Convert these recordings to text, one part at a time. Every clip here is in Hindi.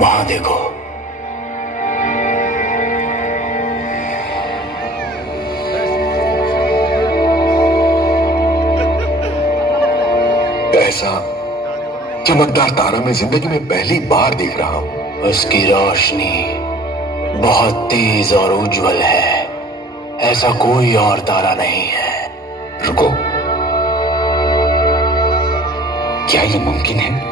वहां देखो। ऐसा चमकदार तारा मैं जिंदगी में पहली बार देख रहा हूं। उसकी रोशनी बहुत तेज और उज्जवल है, ऐसा कोई और तारा नहीं है। रुको, क्या ये मुमकिन है?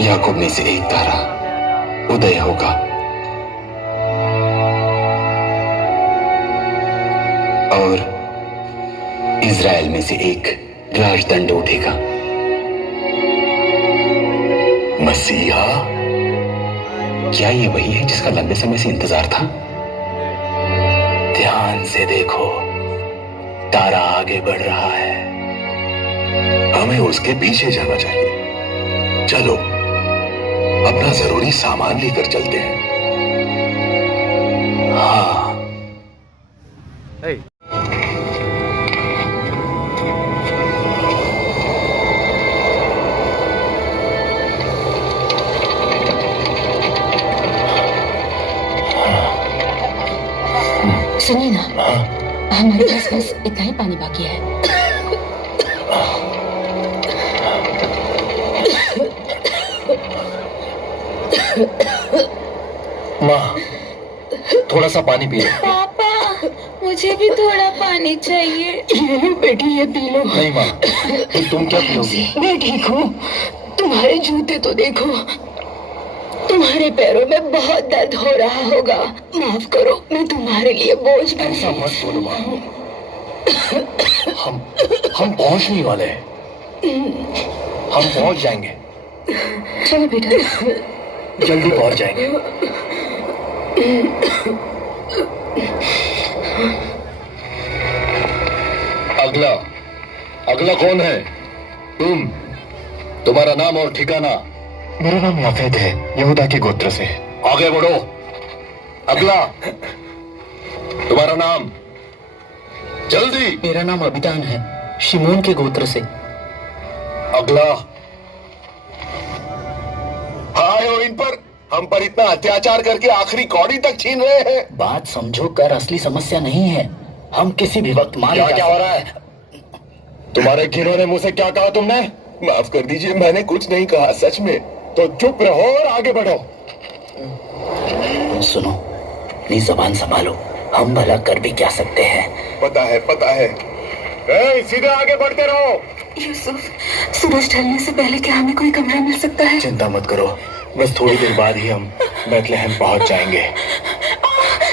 याकूब में से एक तारा उदय होगा और इज़राइल में से एक राजदंड उठेगा। मसीहा, क्या ये वही है जिसका लंबे समय से इंतजार था? ध्यान से देखो, तारा आगे बढ़ रहा है। हमें उसके पीछे जाना चाहिए। चलो, अपना जरूरी सामान लेकर चलते हैं। हाँ। Hey. सुनिए ना, हमारे पास बस इतना ही पानी बाकी है। माँ, थोड़ा सा पानी पी लो। पापा, मुझे भी थोड़ा पानी चाहिए। ये लो बेटी, ये पी लो। नहीं माँ, तुम क्या पियोगी? मैं ठीक हूँ। तुम्हारे जूते तो देखो, तुम्हारे पैरों में बहुत दर्द हो रहा होगा। माफ करो, मैं तुम्हारे लिए बोझ बन ऐसा मत बोलो माँ। हम पहुंचने वाले हैं। हम पहुंच जाएंगे। चलो बेटा, जल्दी पहुंच जाएंगे। अगला अगला कौन है? तुम्हारा नाम और ठिकाना? मेरा नाम याफेद है, यहूदा के गोत्र से। आगे बढ़ो। अगला, तुम्हारा नाम? जल्दी। मेरा नाम अबिदान है, शिमोन के गोत्र से। अगला। हाय हो इन पर, हम पर इतना अत्याचार करके आखिरी कौड़ी तक छीन रहे हैं। बात समझो कर, असली समस्या नहीं है। हम किसी भी वक्त मारे जा क्या हो रहा है? तुम्हारे घिनौने मुंह से क्या कहा तुमने? माफ कर दीजिए, मैंने कुछ नहीं कहा सच में। तो चुप रहो और आगे बढ़ो। सुनो, अपनी जबान संभालो। हम भला कर भी क्या सकते हैं? पता है। सीधे आगे बढ़ते रहो। यूसुफ, सूरज ढलने से पहले क्या हमें कोई कमरा मिल सकता है? चिंता मत करो, बस थोड़ी देर बाद ही हम बैतलहम पहुंच जाएंगे।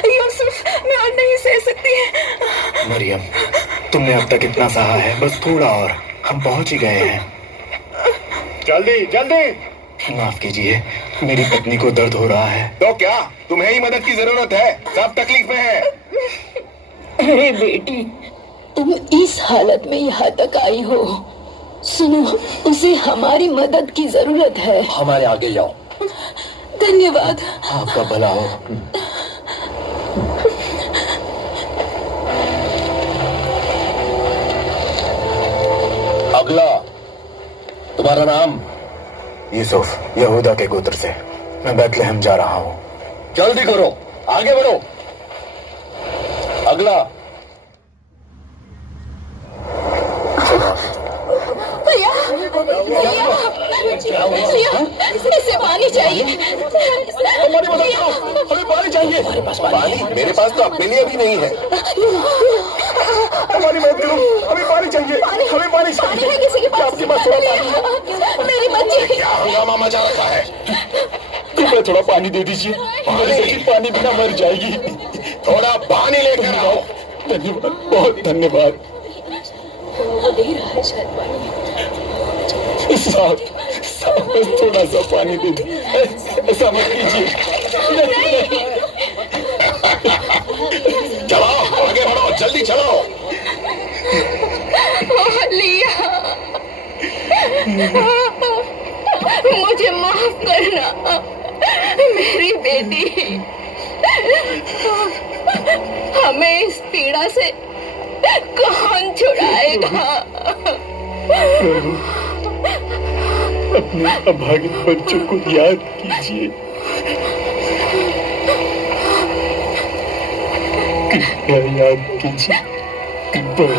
यूसुफ, मैं और नहीं सह सकती। मरियम, तुमने अब तक इतना सहा है, बस थोड़ा और, हम पहुंच ही गए हैं। जल्दी। माफ कीजिए, मेरी पत्नी को दर्द हो रहा है। तो क्या तुम्हें ही मदद की जरूरत है? सब तकलीफ में है। अरे बेटी, तुम इस हालत में यहाँ तक आई हो। सुनो, उसे हमारी मदद की जरूरत है। हमारे आगे जाओ। धन्यवाद। आपका भला हो। अगला, तुम्हारा नाम? यूसुफ, यहूदा के गोत्र से। मैं बैतलहम जा रहा हूँ। जल्दी करो, आगे बढ़ो। अगला। इसे पानी चाहिए। हमारी मदद करो, हमें पानी चाहिए। हमारे पास पानी है। मेरे पास तो अपने लिए भी नहीं है। हमारी मदद करो, हमें पानी चाहिए। हमें पानी चाहिए। है किसी के पास? आपके पास थोड़ा पानी? मेरी बच्ची। क्या हंगामा मचा रखा है? कृपया थोड़ा पानी दे दीजिए। पानी बिना मर जाएगी। थोड़ा पानी लेकर आओ। धन्यवाद, बहुत धन्यवाद। वो दे रहा है शायद पानी। साहब, बस थोड़ा सा पानी दे दो। ऐसा मत कीजिए। चलाओ, आगे बढ़ो, जल्दी चलाओ। लिया, मुझे माफ करना। मेरी दे दी। हमें इस पीड़ा से कौन छुड़ाएगा? अपने अभागित बच्चों को याद कीजिए, कृपया याद कीजिए, कृपया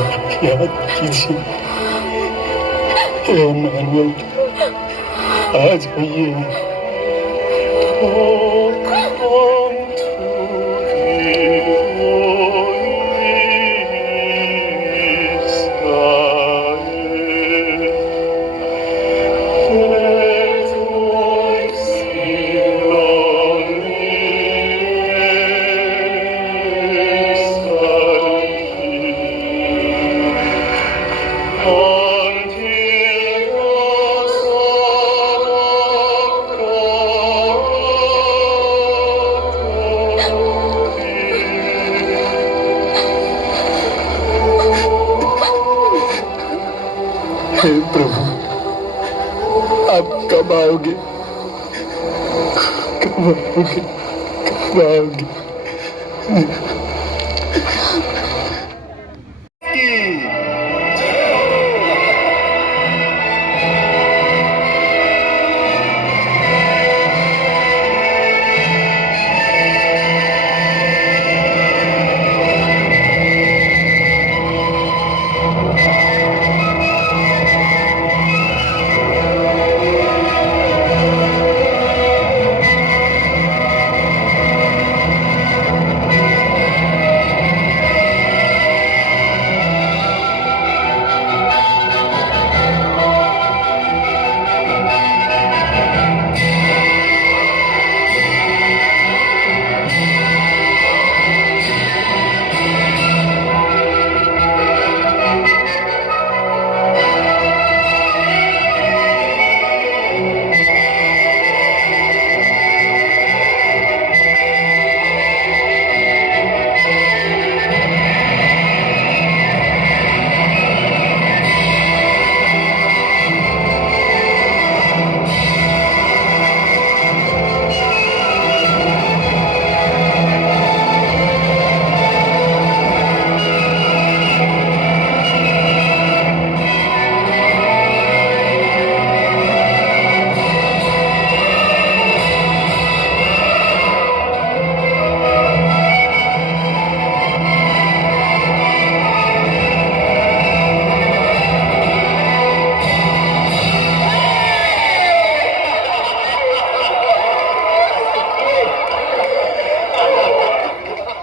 याद कीजिए। मैनुअल, आ जाइए। हे प्रभु, आप कब आओगे? कब आओगे? कब आओगे?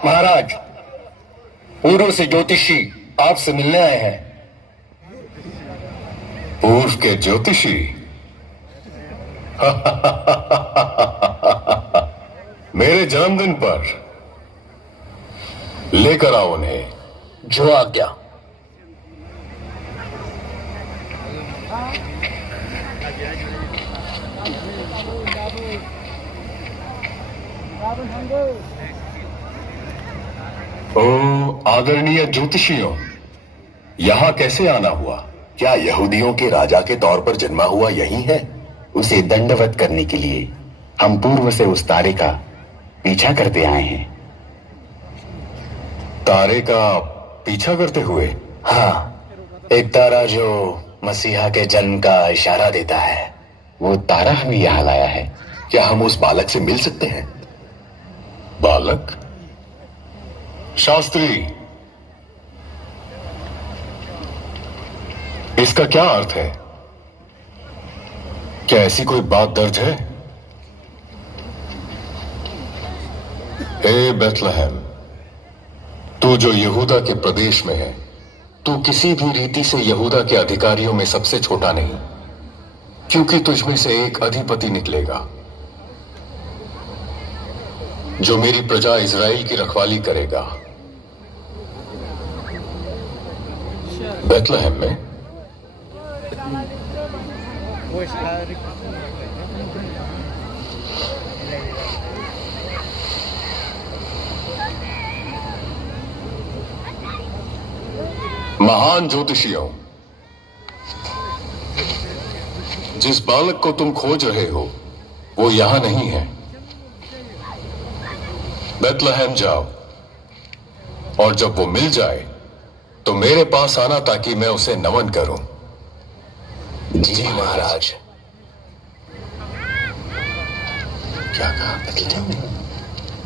महाराज, पूर्व से ज्योतिषी आपसे मिलने आए हैं। पूर्व के ज्योतिषी? मेरे जन्मदिन पर? लेकर आओ उन्हें। जो आज्ञा। ओ आदरणीय ज्योतिषियों, यहाँ कैसे आना हुआ? क्या यहूदियों के राजा के तौर पर जन्मा हुआ यही है? उसे दंडवत करने के लिए हम पूर्व से उस तारे का पीछा करते आए हैं। तारे का पीछा करते हुए? हाँ, एक तारा जो मसीहा के जन्म का इशारा देता है। वो तारा हमें यहाँ लाया है। क्या हम उस बालक से मिल सकते हैं? बालक? शास्त्री, इसका क्या अर्थ है? क्या ऐसी कोई बात दर्ज है? हे बेथलेहम, तू जो यहूदा के प्रदेश में है, तू किसी भी रीति से यहूदा के अधिकारियों में सबसे छोटा नहीं, क्योंकि तुझमें से एक अधिपति निकलेगा जो मेरी प्रजा इज़राइल की रखवाली करेगा। बेथलेहम में? महान ज्योतिषियों, जिस बालक को तुम खोज रहे हो वो यहां नहीं है। बेथलेहम जाओ और जब वो मिल जाए तो मेरे पास आना ताकि मैं उसे नमन करूं। जी महाराज। क्या कहा बेथलेहम?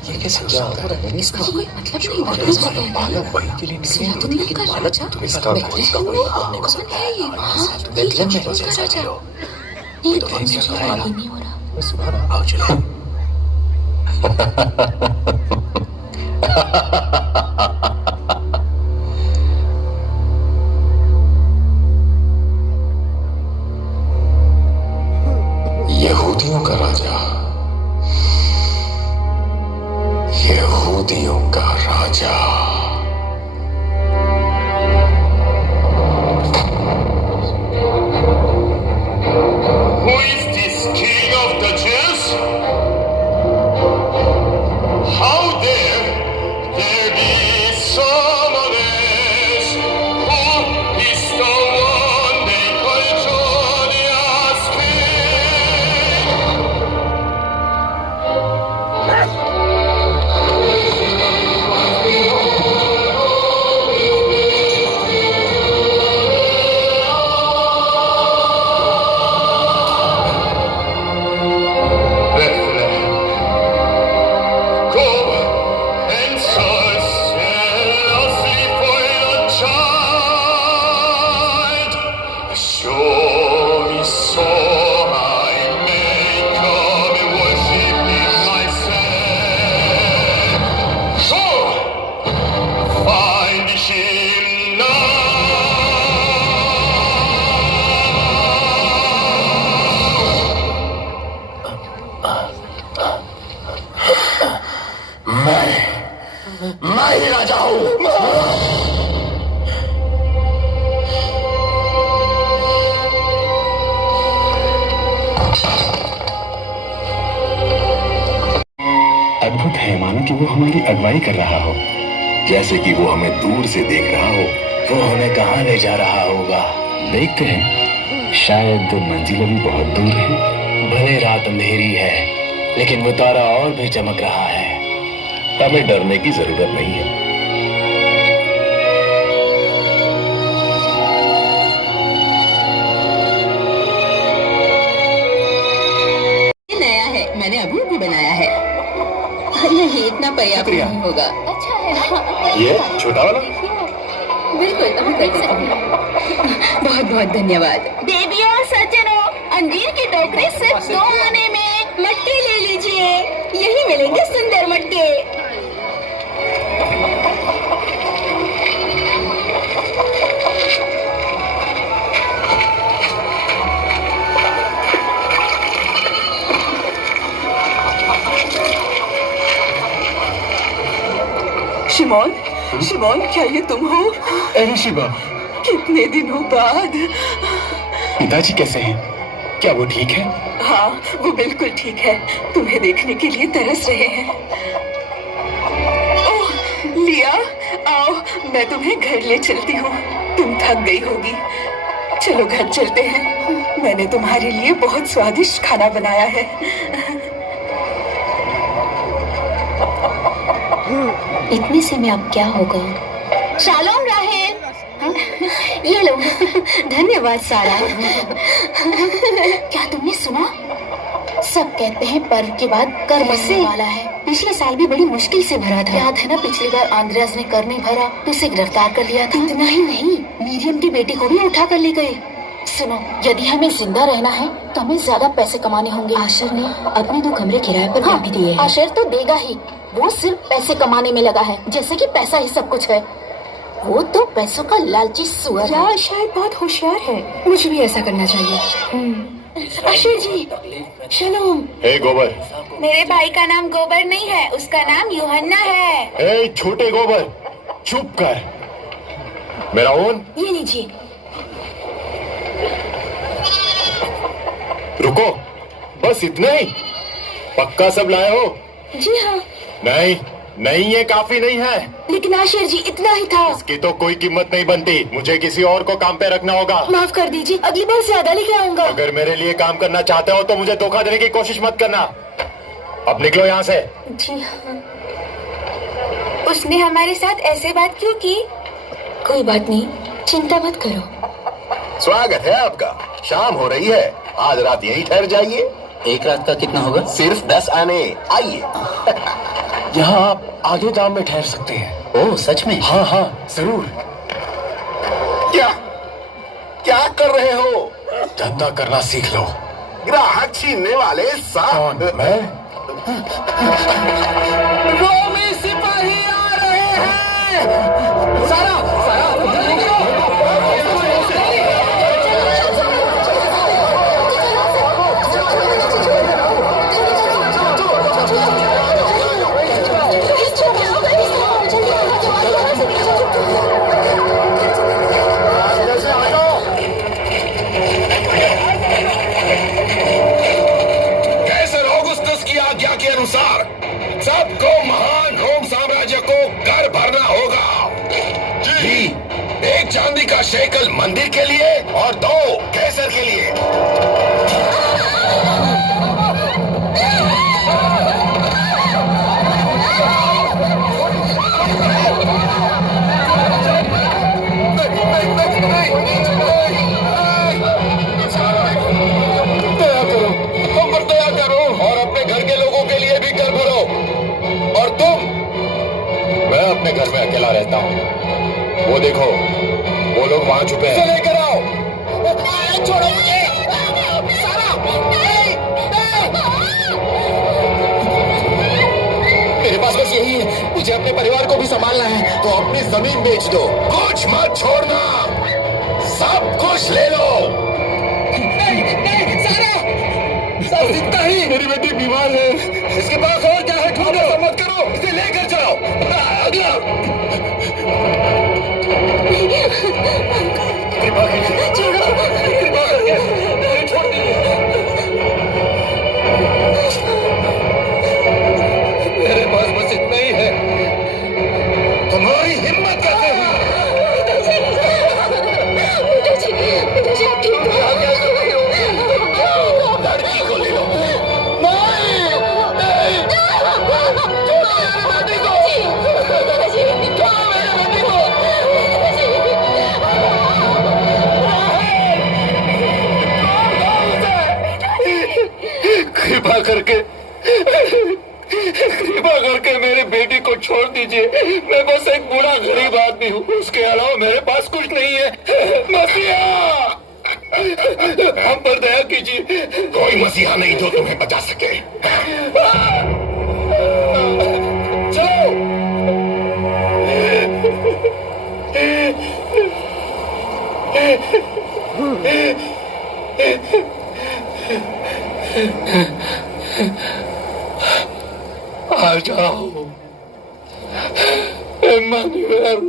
ये कैसे हो सकता है? इसका कोई मतलब नहीं। बालक वही के लिए सिरातुल्लाह का राजा इसका कौन है ये? बेथलेहम में का राजा नहीं तो नहीं हो रहा। आओ चलो। यहूदियों का राजा, यहूदियों का राजा। Who is this king of the Jews? How dare there be someone else who is the one they call Josiah's king? Bethlehem, go and search zealously for the child. Show me so I may come and worship him myself. So find him now. मैं ही राजा हूँ। अद्भुत है, मानो कि वो हमारी अगुवाई कर रहा हो, जैसे कि वो हमें दूर से देख रहा हो। वो हमें कहाँ ले जा रहा होगा? देखते हैं, शायद मंजिल अभी बहुत दूर है। भले रात अंधेरी है, लेकिन वो तारा और भी चमक रहा है। हमें डरने की जरूरत नहीं है। ये नया है, मैंने अभी अभी बनाया है। नहीं, इतना पर्याप्त नहीं होगा। अच्छा है। ये छोटा वाला? बिल्कुल, अभी कर देता हूँ। बहुत बहुत धन्यवाद। देवियों और सज्जनों, अंजीर की टोकरी सिर्फ 2 आने में। मटके ले लीजिए, यही मिलेंगे सुंदर मटके। शिमोन, शिमोन, क्या ये तुम हो? एलिशिबा, कितने दिनों बाद। पिताजी कैसे हैं? क्या वो ठीक है? हाँ, वो बिल्कुल ठीक है। तुम्हें देखने के लिए तरस रहे हैं। ओह, लिया, आओ, मैं तुम्हें घर ले चलती हूँ। तुम थक गई होगी। चलो घर चलते हैं। मैंने तुम्हारे लिए बहुत स्वादिष्ट खाना बनाया है। इतने से में अब क्या होगा? शालोम राहेल। ये लो। धन्यवाद सारा। क्या तुमने सुना? सब कहते हैं पर्व के बाद कर बनने वाला है। पिछले साल भी बड़ी मुश्किल से भरा था। याद है ना, पिछली बार आंद्रेयास ने कर नहीं भरा तो उसे गिरफ्तार कर लिया था। इतना ही नहीं, मीरियम की बेटी को भी उठा कर ले गए। सुनो, यदि हमें जिंदा रहना है तो हमें ज्यादा पैसे कमाने होंगे। आशर ने अपने 2 कमरे किराए पर भी दिए हैं। आशर तो देगा ही, वो सिर्फ पैसे कमाने में लगा है, जैसे कि पैसा ही सब कुछ है। वो तो पैसों का लालची सुअर है। या शायद बहुत होशियार है। मुझे भी ऐसा करना चाहिए। आशिर जी, शलोम। हे गोबर। मेरे भाई का नाम गोबर नहीं है, उसका नाम यूहन्ना है। हे छोटे गोबर, चुप कर। मेरा ऊन ये लीजिए। रुको, बस इतना ही? पक्का सब लाए हो? जी हाँ। नहीं नहीं, ये काफी नहीं है। लेकिन आशिर जी, इतना ही था। इसकी तो कोई कीमत नहीं बनती। मुझे किसी और को काम पे रखना होगा। माफ कर दीजिए, अगली बार ज्यादा लेके आऊंगा। अगर मेरे लिए काम करना चाहते हो तो मुझे धोखा देने की कोशिश मत करना। अब निकलो यहाँ से। जी हाँ। उसने हमारे साथ ऐसे बात क्यों की? कोई बात नहीं, चिंता मत करो। स्वागत है आपका। शाम हो रही है, आज रात यही ठहर जाइए। एक रात का कितना होगा? सिर्फ 10 आने। आइए। यहाँ आप आधे दाम में ठहर सकते हैं। ओह सच में? हाँ हाँ जरूर। क्या क्या कर रहे हो? धंधा करना सीख लो। ग्राहक छीनने वाले कौन? मैं? रोमी सिपाही आ रहे हैं। सारा कैसर ऑगस्टस की आज्ञा के अनुसार सबको महान रोम साम्राज्य को कर भरना होगा। जी। एक चांदी का शेकल मंदिर के लिए और 2 कैसर के लिए। दया करो, हम पर दया करो और अपने घर के लोगों के लिए भी कर भरो। और तुम? मैं अपने घर में अकेला रहता हूँ। वो देखो, वो लोग वहां छुपे हैं। लेकर आओ। छोड़ो मुझे। मेरे पास बस यही है, मुझे अपने परिवार को भी संभालना है। तो अपनी जमीन बेच दो। कुछ मत छोड़ना, सब कुछ ले लो। जितना ही। मेरी बेटी बीमार है, इसके पास और क्या है? ढूंढो, मत करो, इसे लेकर जाओ। अगला। कृपा कीजिए, कृपा करके मुझे छोड़ दीजिए। मेरे पास बस इतना ही है। तुम्हारी हिम्मत कैसे हुई? लड़की को ले लो। कृपा करके मेरी बेटी को छोड़ दीजिए। मैं बस एक बूढ़ा गरीब आदमी हूँ, उसके अलावा मेरे पास कुछ नहीं है। मसीहा, हम पर दया कीजिए। कोई मसीहा नहीं जो तुम्हें बचा सके। चलो। आ जाओ इम्मानुएल।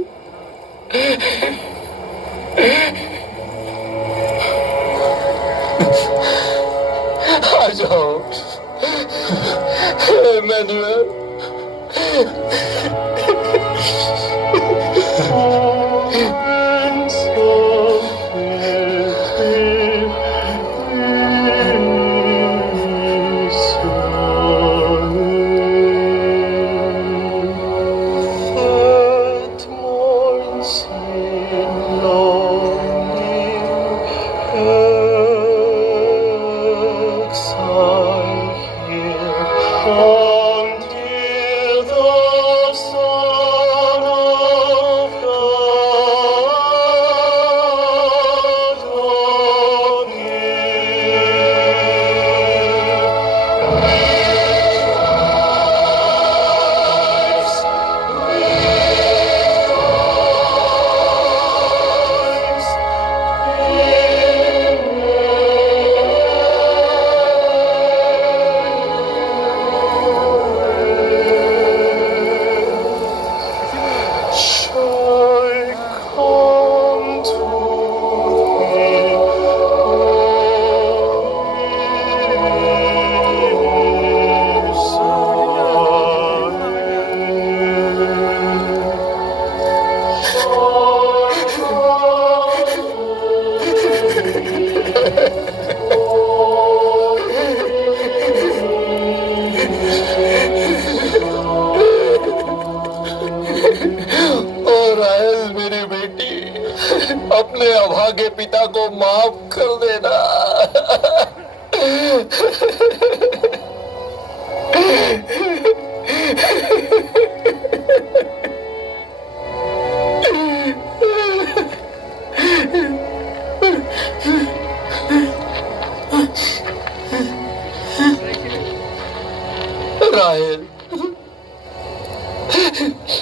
आ जाओ इम्मानुएल। Until the sun अपने अभागे पिता को माफ कर देना। राहेल,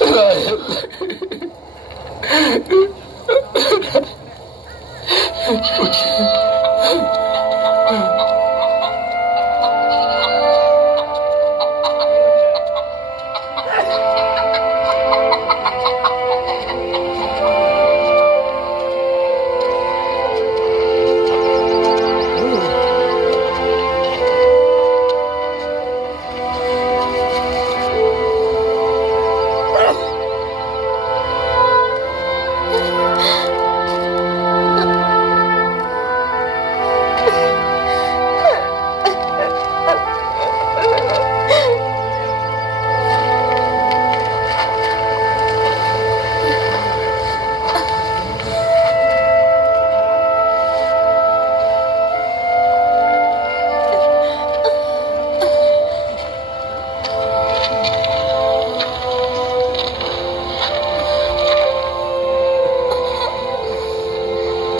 राहेल,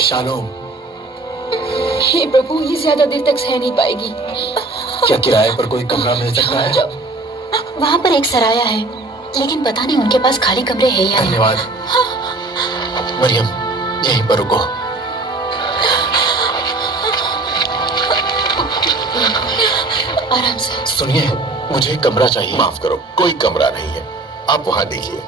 शालोम, हे प्रभु, ये ज्यादा देर तक सह नहीं पाएगी। क्या किराए पर कोई कमरा मिल सकता है? वहाँ पर एक सराया है, लेकिन पता नहीं उनके पास खाली कमरे हैं या नहीं। धन्यवाद। मरियम, यहीं पर रुको। आराम से। सुनिए, मुझे कमरा चाहिए। माफ करो, कोई कमरा नहीं है, आप वहां देखिए।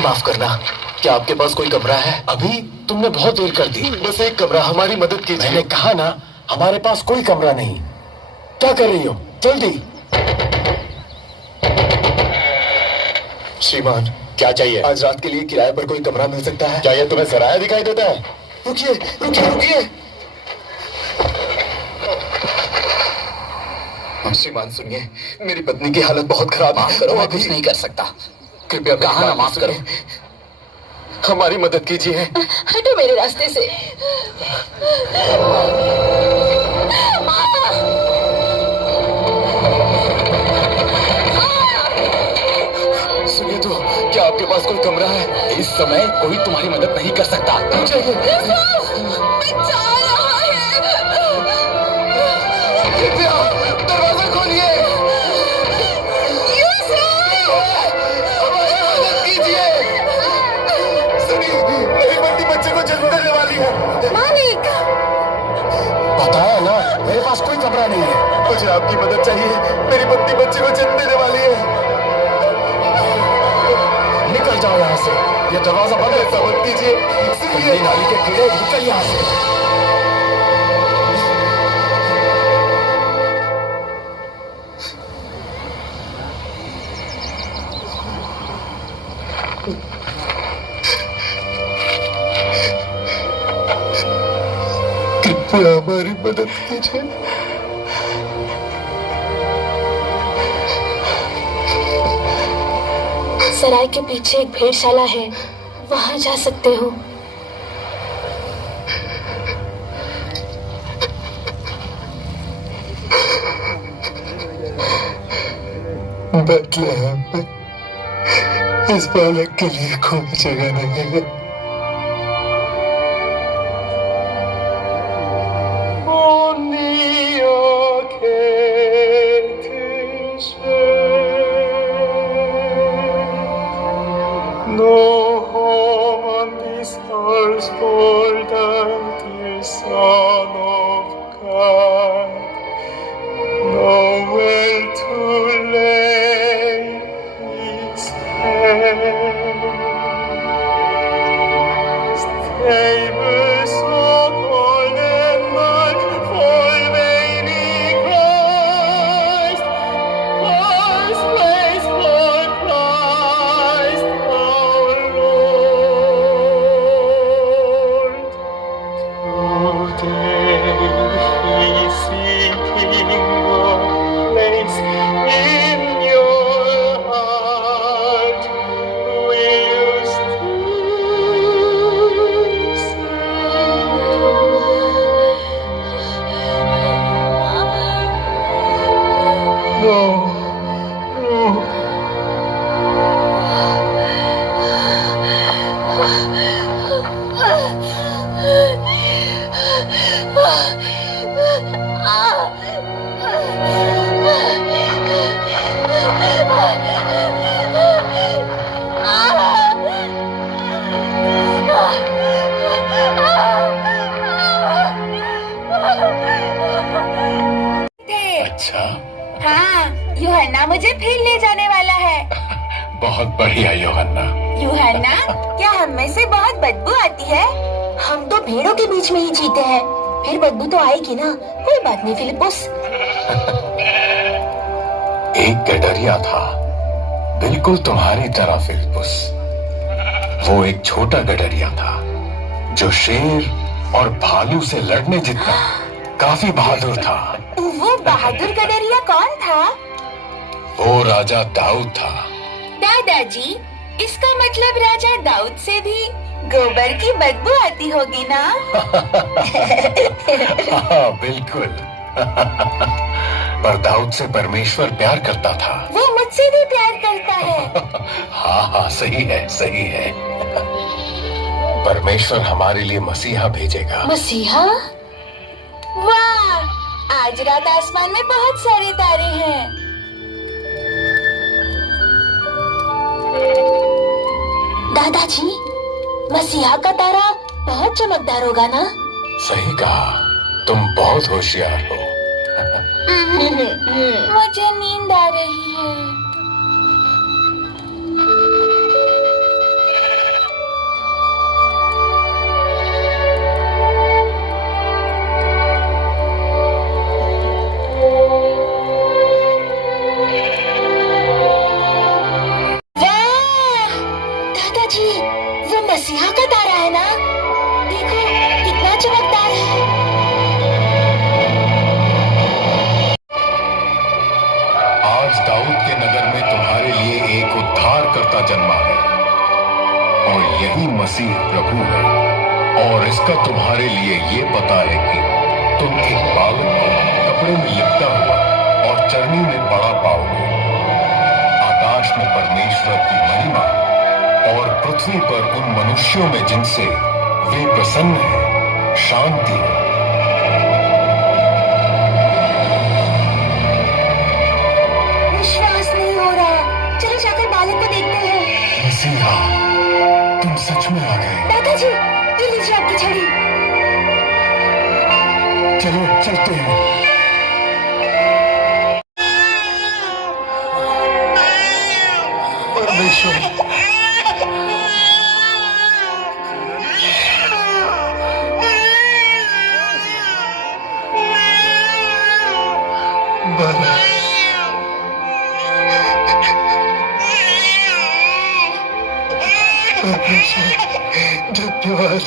माफ करना, क्या आपके पास कोई कमरा है? अभी तुमने बहुत देर कर दी। बस एक कमरा, हमारी मदद कीजिए। मैंने कहा ना, हमारे पास कोई कमरा नहीं। क्या कर रही हो? जल्दी। श्रीमान, क्या चाहिए? आज रात के लिए किराए पर कोई कमरा मिल सकता है? क्या यह तुम्हें सराया दिखाई देता है? रुकिए, रुकिए, रुकिए। श्रीमान सुनिए, मेरी पत्नी की हालत बहुत खराब है। मैं कुछ नहीं कर सकता। कृपया कहा ना माफ करो। हमारी मदद कीजिए। हटो मेरे रास्ते से। सुनिए तो, क्या आपके पास कोई कमरा है? इस समय कोई तुम्हारी मदद नहीं कर सकता। कृपया दरवाजा खोलिए। हमारी मदद कीजिए। सुनिए, मेरी बच्ची बच्चे को जन्म देने वाली है। मालिक, बताया ना, मेरे पास कोई कमरा नहीं है। मुझे आपकी मदद चाहिए, मेरी पत्नी बच्चे को जन्म देने वाली है। निकल जाओ यहाँ से, ये दरवाजा बंद है। ऐसा मत कीजिए। सुनिए, नाली के कीड़े, निकल यहाँ से। कृपया हमारी मदद कीजिए। सराय के पीछे एक भेड़शाला है, वहाँ जा सकते हो। बैतलहम में इस बालक के लिए कोई जगह नहीं है। No home on this earth for the dear Son of God, nowhere to lay his head. Stable so cold and dark, for baby Christ, फिर ले जाने वाला है। बहुत बढ़िया यूहन्ना। यूहन्ना, क्या हम में से बहुत बदबू आती है? हम तो भेड़ों के बीच में ही जीते हैं, फिर बदबू तो आएगी ना। कोई बात नहीं फिलिपोस। एक गडरिया था, बिल्कुल तुम्हारी तरह फिलिपुस। वो एक छोटा गडरिया था जो शेर और भालू से लड़ने जितना काफी बहादुर था। वो बहादुर गडरिया कौन था? वो राजा दाऊद था। दादाजी, इसका मतलब राजा दाऊद से भी गोबर की बदबू आती होगी ना? हाँ, बिल्कुल। पर दाऊद से परमेश्वर प्यार करता था। वो मुझसे भी प्यार करता है। हाँ हाँ, सही है, सही है। परमेश्वर हमारे लिए मसीहा भेजेगा। मसीहा? वाह! आज रात आसमान में बहुत सारे तारे हैं। दादाजी, मसीहा का तारा बहुत चमकदार होगा ना? सही कहा, तुम बहुत होशियार हो। मुझे नींद आ रही है। दादाजी, वो मसीहा का तारा है ना? देखो कितना चमकदार है। आज दाऊद के नगर में तुम्हारे लिए एक उद्धारकर्ता जन्मा है और यही मसीह प्रभु है। और इसका तुम्हारे लिए ये पता है कि तुम एक बालक को कपड़े में लिपटा हुआ और चरनी में बड़ा पाओगे। आकाश में परमेश्वर की महिमा और पृथ्वी पर उन मनुष्यों में जिनसे वे प्रसन्न हैं, शांति। विश्वास नहीं हो रहा। चलो जाकर बालक को देखते हैं। मसीहा, तुम सच में आ गए। दादाजी, ये लीजिए आपकी छड़ी। चलो चलते हैं। परमेश्वर, धन्यवाद।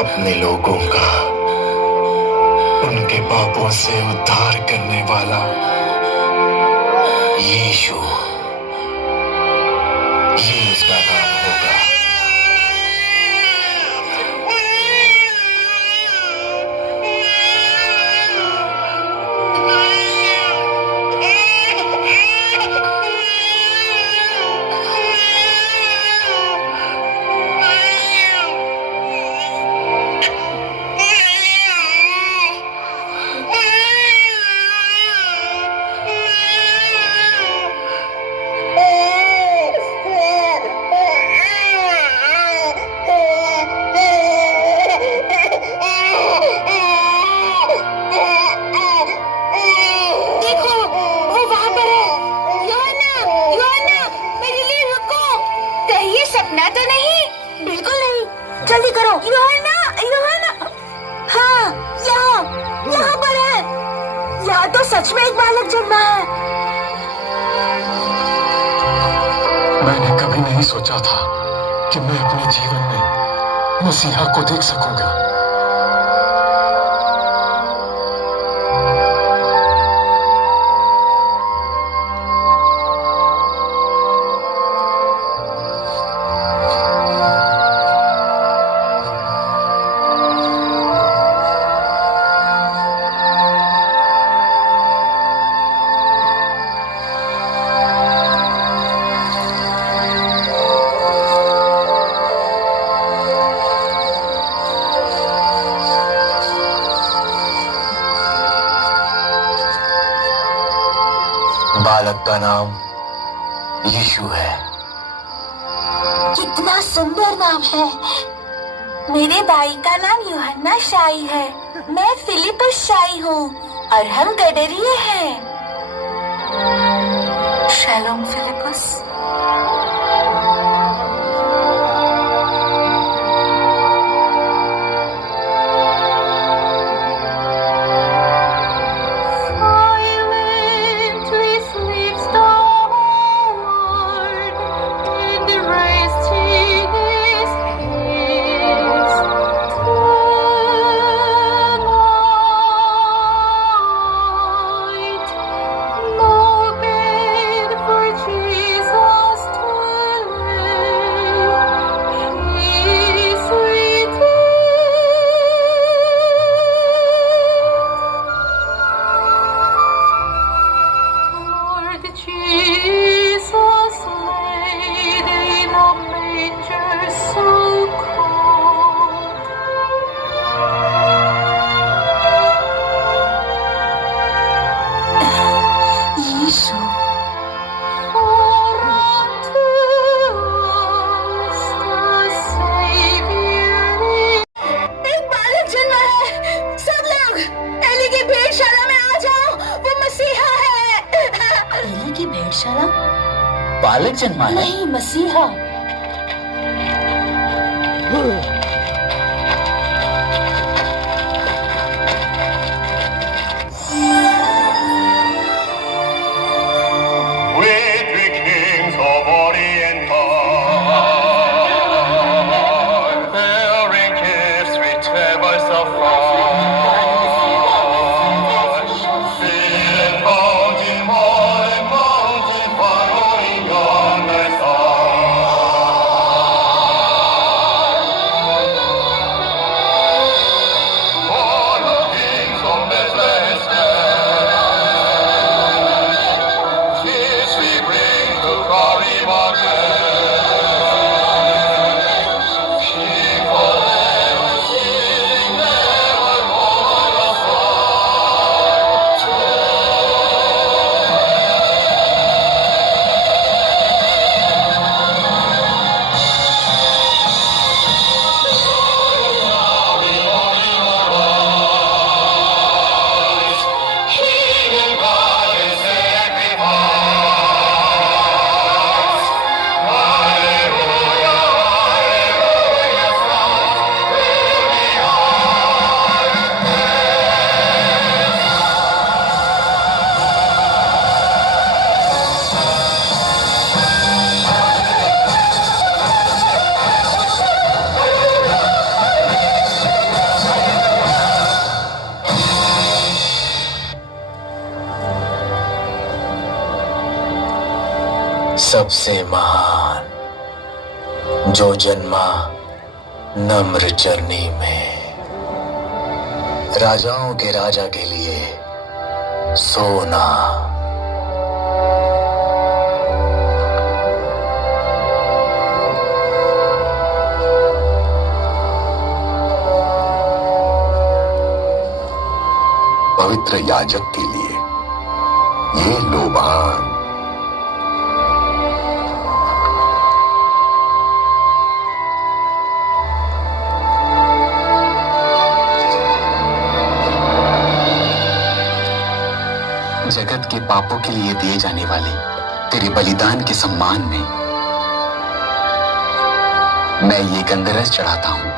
अपने लोगों का उनके पापों से उद्धार करने वाला यीशु, ये उसका नाम होगा। सपना तो नहीं? बिल्कुल नहीं। जल्दी करो। यूहन्ना, यूहन्ना। हाँ, यहाँ पर है। यहाँ तो सच में एक बालक जन्मा है। मैंने कभी नहीं सोचा था कि मैं अपने जीवन में मसीहा को देख सकूंगा। बालक का नाम यीशु है। कितना सुंदर नाम है। मेरे भाई का नाम यूहन्ना शाही है। मैं फिलिपस शाही हूँ और हम गडरिये हैं। शैलोम फिलिपस। बालक जन्मा है? नहीं, मसीहा। सबसे महान जो जन्मा नम्र चरनी में, राजाओं के राजा के लिए सोना। पवित्र याजक के लिए ये लोबान। जगत के पापों के लिए दिए जाने वाले तेरे बलिदान के सम्मान में मैं ये गंधरस चढ़ाता हूं।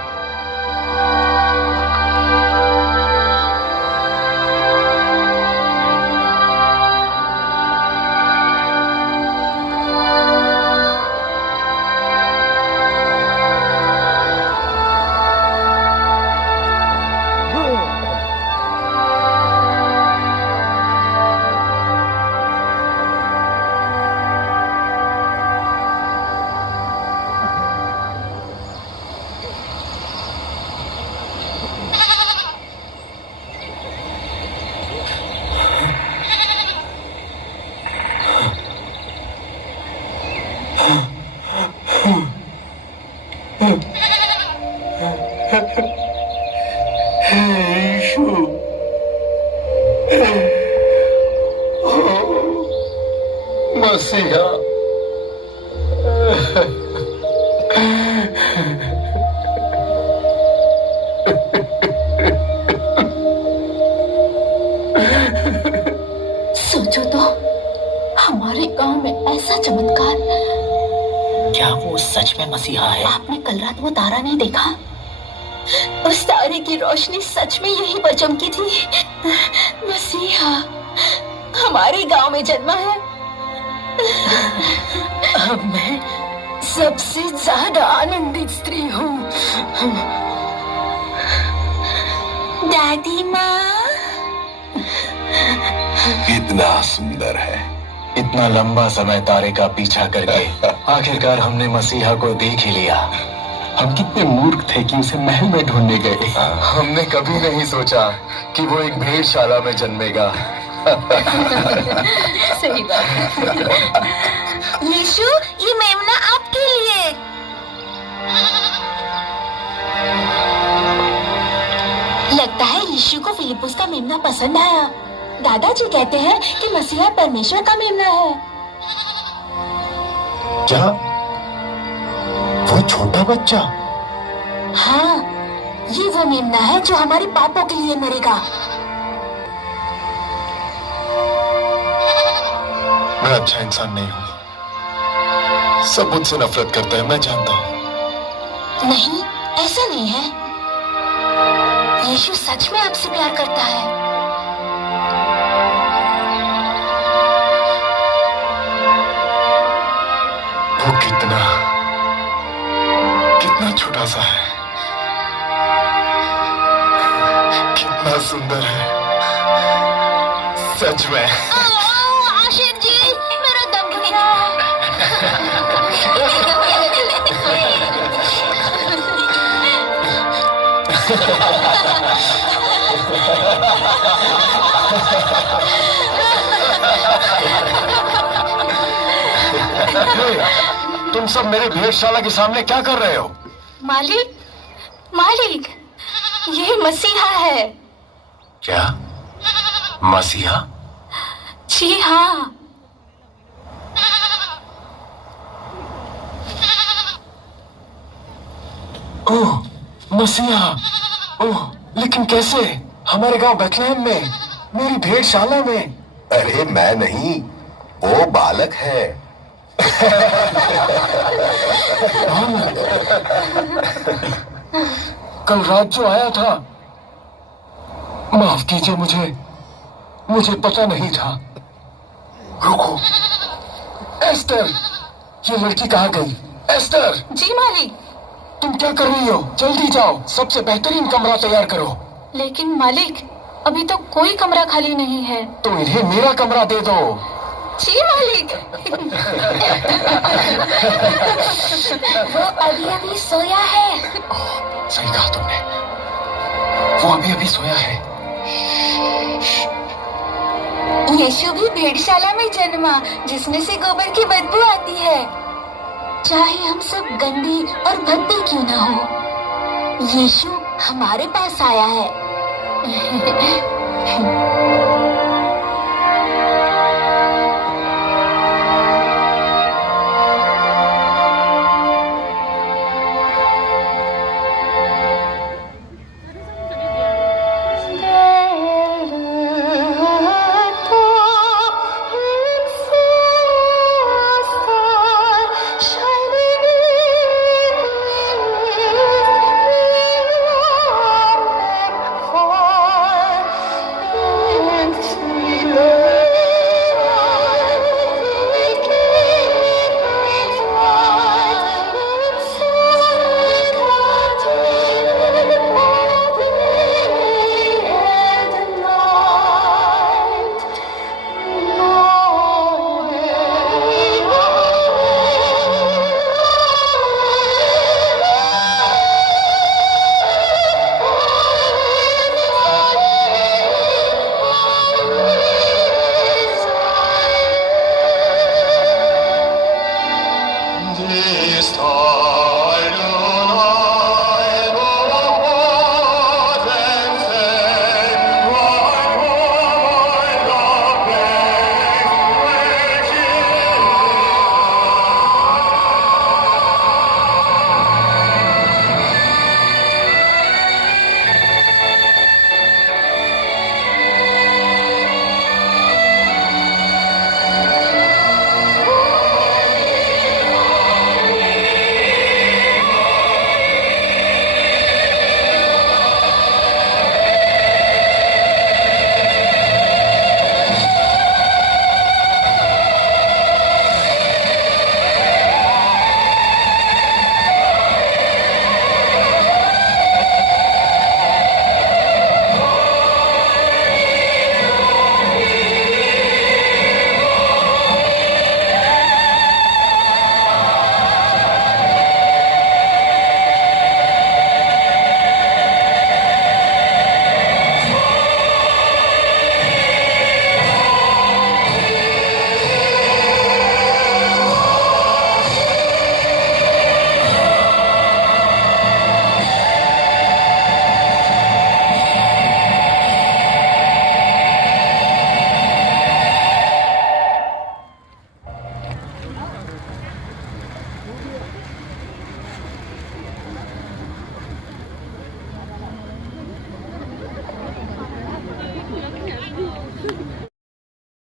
मसीहा। सोचो तो, हमारे गांव में ऐसा चमत्कार। क्या वो सच में मसीहा है? आपने कल रात वो तारा नहीं देखा? उस तारे की रोशनी सच में यहीं पर चमकी थी। मसीहा हमारे गांव में जन्मा है। मैं सबसे ज्यादा आनंदित स्त्री हूँ। दादी माँ। कितना सुंदर है। इतना लंबा समय तारे का पीछा करके आखिरकार हमने मसीहा को देख ही लिया। हम कितने मूर्ख थे कि उसे महल में ढूंढने गए। हमने कभी नहीं सोचा कि वो एक भेड़शाला में जन्मेगा। सही बात है। यीशु, ये मेमना आपके लिए। लगता है यीशु को फिलिपुस का मेमना पसंद आया। दादाजी कहते हैं कि मसीहा परमेश्वर का मेमना है। क्या वो छोटा बच्चा? हाँ, ये वो मेमना है जो हमारे पापों के लिए मरेगा। मैं अच्छा इंसान नहीं हूँ। सब मुझसे नफरत करते हैं, मैं जानता हूँ। नहीं, ऐसा नहीं है। यीशु सच में आपसे प्यार करता है। वो कितना छोटा सा है, कितना सुंदर है। सच में। आशिक जी, मेरा दम घुट रहा तुम सब मेरे भेड़शाला के सामने क्या कर रहे हो? मालिक, मालिक, ये मसीहा है। क्या मसीहा? जी हाँ। ओह, मसीहा। ओह, लेकिन कैसे? हमारे गांव बेथलेहम में, मेरी भेड़शाला में। अरे मैं नहीं, वो बालक है। कल रात जो आया था, माफ कीजिए, मुझे पता नहीं था। रुको, एस्टर, ये लड़की कहाँ गई? एस्टर। जी मालिक। तुम क्या कर रही हो? जल्दी जाओ, सबसे बेहतरीन कमरा तैयार करो। लेकिन मालिक, अभी तो कोई कमरा खाली नहीं है। तो इन्हें मेरा कमरा दे दो। जी मालिक। वो अभी अभी सोया है। सही कहा तुमने, वो अभी अभी सोया है। यीशु भी भेड़शाला में जन्मा, जिसमें से गोबर की बदबू आती है। चाहे हम सब गंदे और भद्दे क्यों ना हो, यीशु हमारे पास आया है।